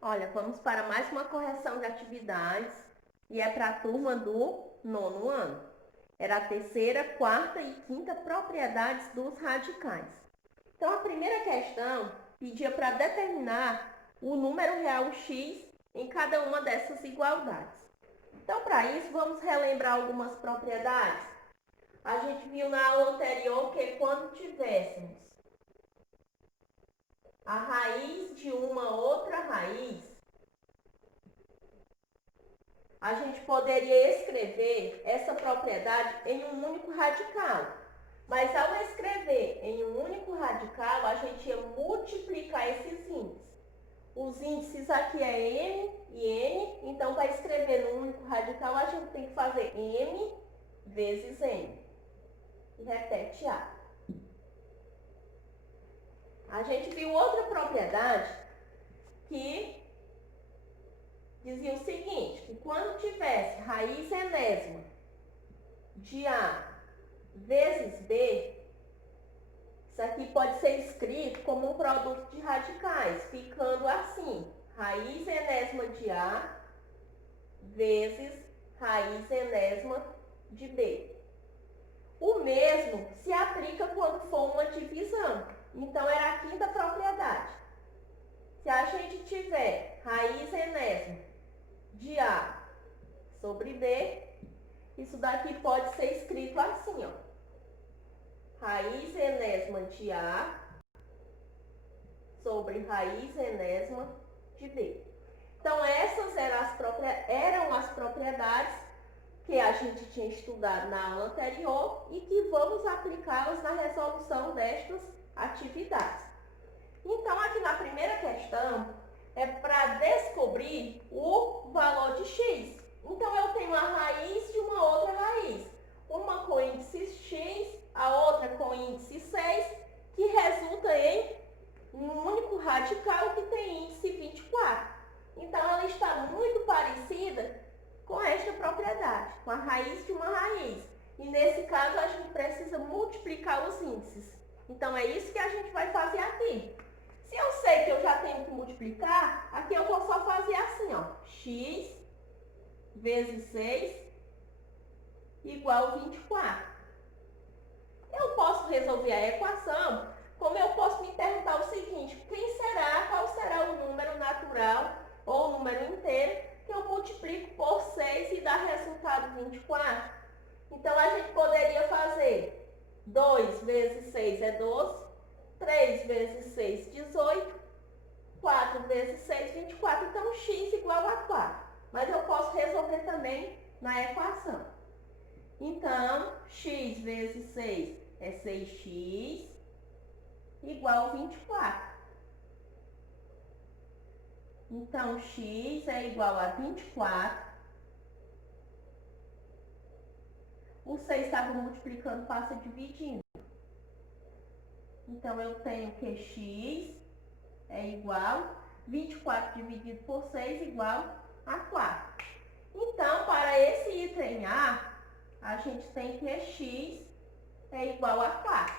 Olha, vamos para mais uma correção de atividades e é para a turma do nono ano. Era a terceira, quarta e quinta propriedades dos radicais. Então, a primeira questão pedia para determinar o número real x em cada uma dessas igualdades. Então, para isso, vamos relembrar algumas propriedades. A gente viu na aula anterior que quando tivéssemos a raiz de uma outra raiz, a gente poderia escrever essa propriedade em um único radical. Mas ao escrever em um único radical, a gente ia multiplicar esses índices. Os índices aqui é m e n, então para escrever no único radical, a gente tem que fazer m vezes n. E repete a. A gente viu outra propriedade que dizia o seguinte, que quando tivesse raiz enésima de A vezes B, isso aqui pode ser escrito como um produto de radicais, ficando assim, raiz enésima de A vezes raiz enésima de B. O mesmo se aplica quando for uma divisão. Então, era a quinta propriedade. Se a gente tiver raiz enésima de A sobre B, isso daqui pode ser escrito assim, ó. Raiz enésima de A sobre raiz enésima de B. Então, essas eram as propriedades que a gente tinha estudado na aula anterior e que vamos aplicá-las na resolução destas atividades. Então, aqui na primeira questão, é para descobrir o valor de x. Então, eu tenho a raiz de uma outra raiz. Uma com índice x, a outra com índice 6, que resulta em um único radical que tem índice 24. Então, ela está muito parecida com esta propriedade, com a raiz de uma raiz. E nesse caso, a gente precisa multiplicar os índices. Então, é isso que a gente vai fazer aqui. Se eu sei que eu já tenho que multiplicar, aqui eu vou só fazer assim, ó. X vezes 6 igual a 24. Eu posso resolver a equação, como eu posso me perguntar o seguinte, qual será o número natural ou o número inteiro que eu multiplico por 6 e dá resultado 24? Então, a gente poderia fazer 2 vezes 6 é 12, 3 vezes 6, 18, 4 vezes 6, 24. Então, x igual a 4. Mas eu posso resolver também na equação. Então, x vezes 6 é 6x igual a 24. Então, x é igual a 24. O 6 estava multiplicando, passa dividindo. Então, eu tenho que x é igual 24 dividido por 6 igual a 4. Então, para esse item a gente tem que x é igual a 4.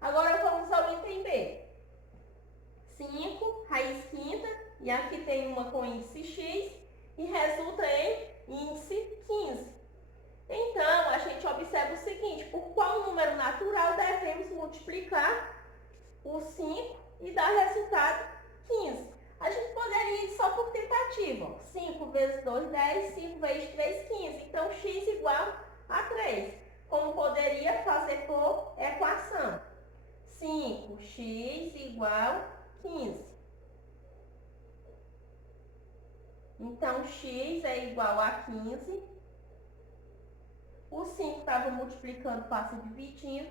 Agora, vamos ao item B. 5, raiz quinta, e aqui tem uma com índice x, e resulta em índice 15. Então, a gente observa o seguinte, por qual número natural devemos multiplicar o 5 e dar resultado 15? A gente poderia ir só por tentativa. 5 vezes 2, 10, 5 vezes 3, 15. Então, x igual a 3. Como poderia fazer por equação. 5x igual 15. Então, x é igual a 15. O 5 estava multiplicando, passa dividindo.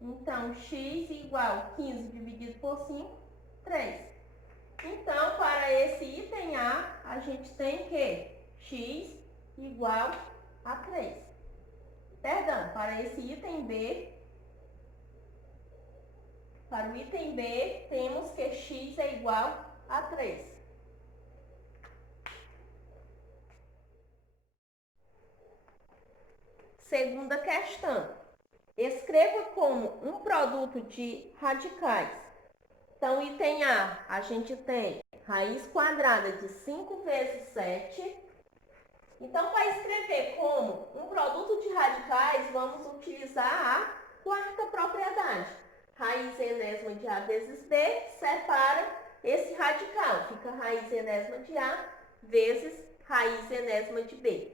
Então, x igual a 15 dividido por 5, 3. Então, para esse item a gente tem que x igual a 3. Perdão, para esse item B, para o item B, temos que x é igual a 3. Segunda questão. Escreva como um produto de radicais. Então, item A gente tem raiz quadrada de 5 vezes 7. Então, para escrever como um produto de radicais, vamos utilizar a quarta propriedade. Raiz enésima de A vezes B separa esse radical. Fica raiz enésima de A vezes raiz enésima de B.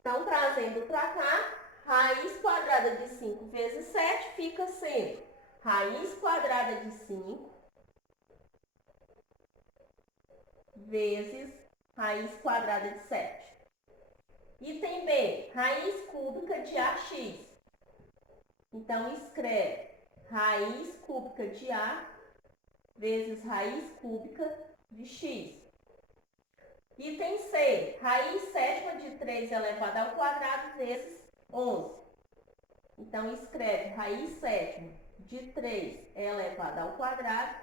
Então, trazendo para cá, raiz quadrada de 5 vezes 7 fica sendo raiz quadrada de 5 vezes raiz quadrada de 7. Item B, raiz cúbica de AX. Então, escreve raiz cúbica de A vezes raiz cúbica de X. Item C, raiz sétima de 3 elevado ao quadrado vezes 11. Então, escreve raiz sétima de 3 elevado ao quadrado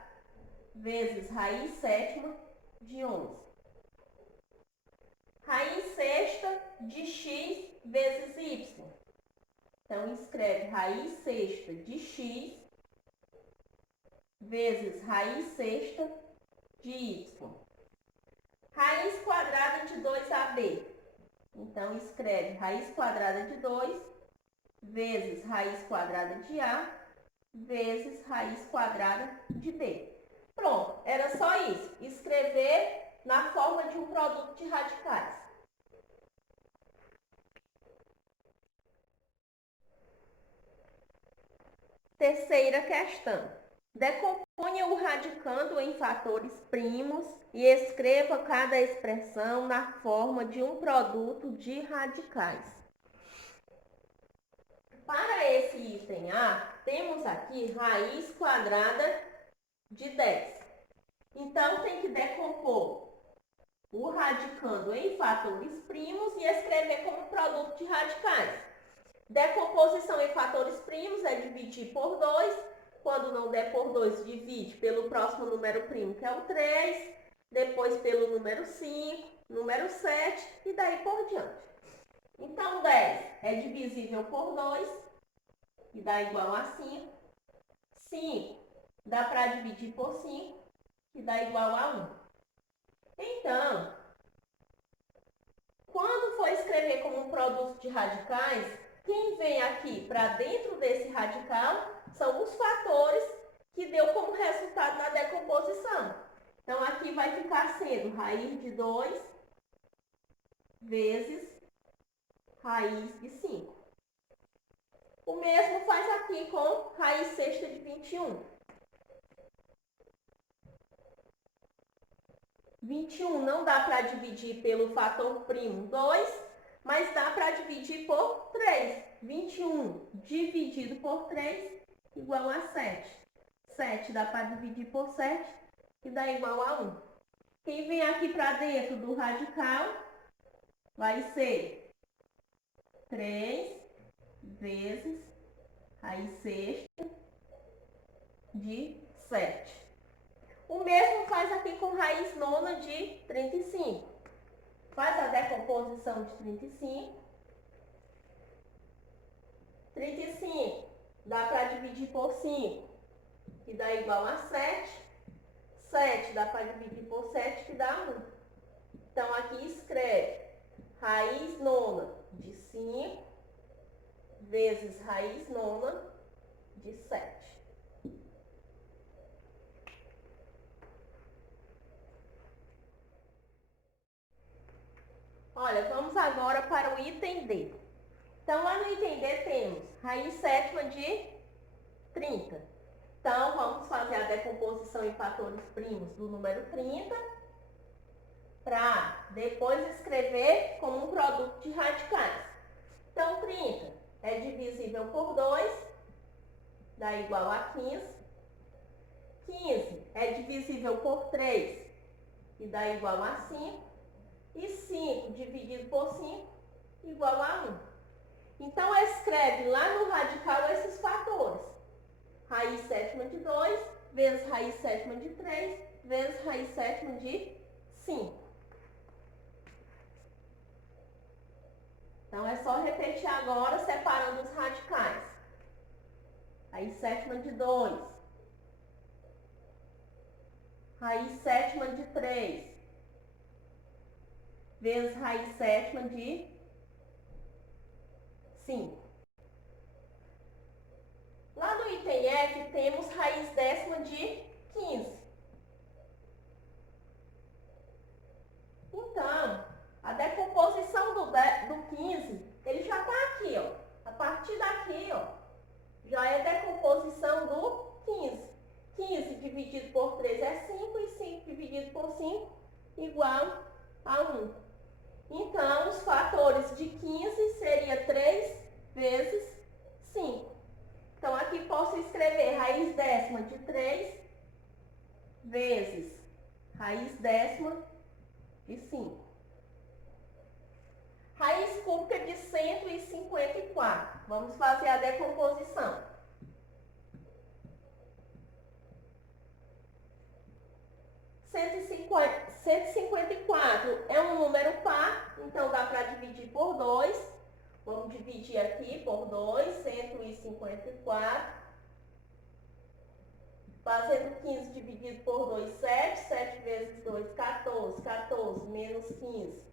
vezes raiz sétima de 11. Raiz sexta de x vezes y. Então, escreve raiz sexta de x vezes raiz sexta de y. Raiz quadrada de 2ab. Então, escreve raiz quadrada de 2 vezes raiz quadrada de a vezes raiz quadrada de b. Pronto, era só isso. Escrever na forma de um produto de radicais. Terceira questão. Decomponha o radicando em fatores primos e escreva cada expressão na forma de um produto de radicais. Para esse item A, temos aqui raiz quadrada de 10. Então, tem que decompor o radicando em fatores primos e escrever como produto de radicais. Decomposição em fatores primos é dividir por 2. Quando não der por 2, divide pelo próximo número primo, que é o 3. Depois pelo número 5, número 7 e daí por diante. Então, 10 é divisível por 2, que dá igual a 5. 5 dá para dividir por 5, que dá igual a 1. Então, quando for escrever como um produto de radicais, quem vem aqui para dentro desse radical são os fatores que deu como resultado na decomposição. Então, aqui vai ficar sendo raiz de 2 vezes raiz de 5. O mesmo faz aqui com raiz sexta de 21. 21 não dá para dividir pelo fator primo 2, mas dá para dividir por 3. 21 dividido por 3 igual a 7. 7 dá para dividir por 7, que dá igual a 1. Quem vem aqui para dentro do radical vai ser 3 vezes raiz sexta de 7. O mesmo faz aqui com raiz nona de 35. Faz a decomposição de 35. 35 dá para dividir por 5, que dá igual a 7. 7 dá para dividir por 7, que dá 1. Então, aqui escreve raiz nona de 5 vezes raiz nona de 7. Olha, vamos agora para o item D. Então, lá no item D temos raiz sétima de 30. Então, vamos fazer a decomposição em fatores primos do número 30 para depois escrever como um produto de radicais. Então, 30 é divisível por 2, dá igual a 15. 15 é divisível por 3, e dá igual a 5. E 5 dividido por 5, igual a 1. Então, escreve lá no radical esses fatores. Raiz sétima de 2 vezes raiz sétima de 3 vezes raiz sétima de 5. Então, é só repetir agora, separando os radicais. raiz sétima de 2, raiz sétima de 3, vezes raiz sétima de 5. Lá no item F temos raiz décima de 15. Então, a decomposição do 15, ele já está aqui, ó. A partir daqui, ó, já é decomposição do 15. 15 dividido por 3 é 5 e 5 dividido por 5 igual a 1. Então, os fatores de 15 seria 3 vezes 5. Então, aqui posso escrever raiz décima de 3 vezes raiz décima de 5. Raiz cúbica de 154. Vamos fazer a decomposição. 154 é um número par, então dá para dividir por 2. Vamos dividir aqui por 2, 154. Fazendo 15 dividido por 2, 7. 7 vezes 2, 14. 14 menos 15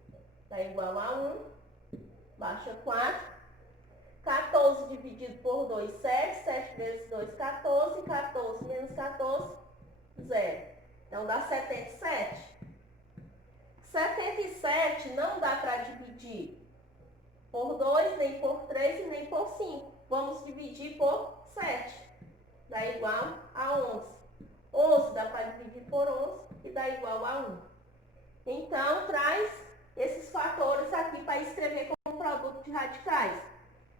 dá igual a 1. Baixa 4. 14 dividido por 2, 7. 7 vezes 2, 14. 14 menos 14, 0. Então, dá 77. 77 não dá para dividir por 2, nem por 3 e nem por 5. Vamos dividir por 7. Dá igual a 11. 11 dá para dividir por 11 e dá igual a 1. Então, traz esses fatores aqui para escrever como produto de radicais.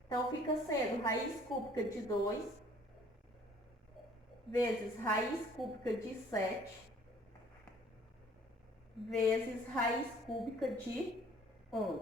Então, fica sendo raiz cúbica de 2 vezes raiz cúbica de 7 vezes raiz cúbica de 11.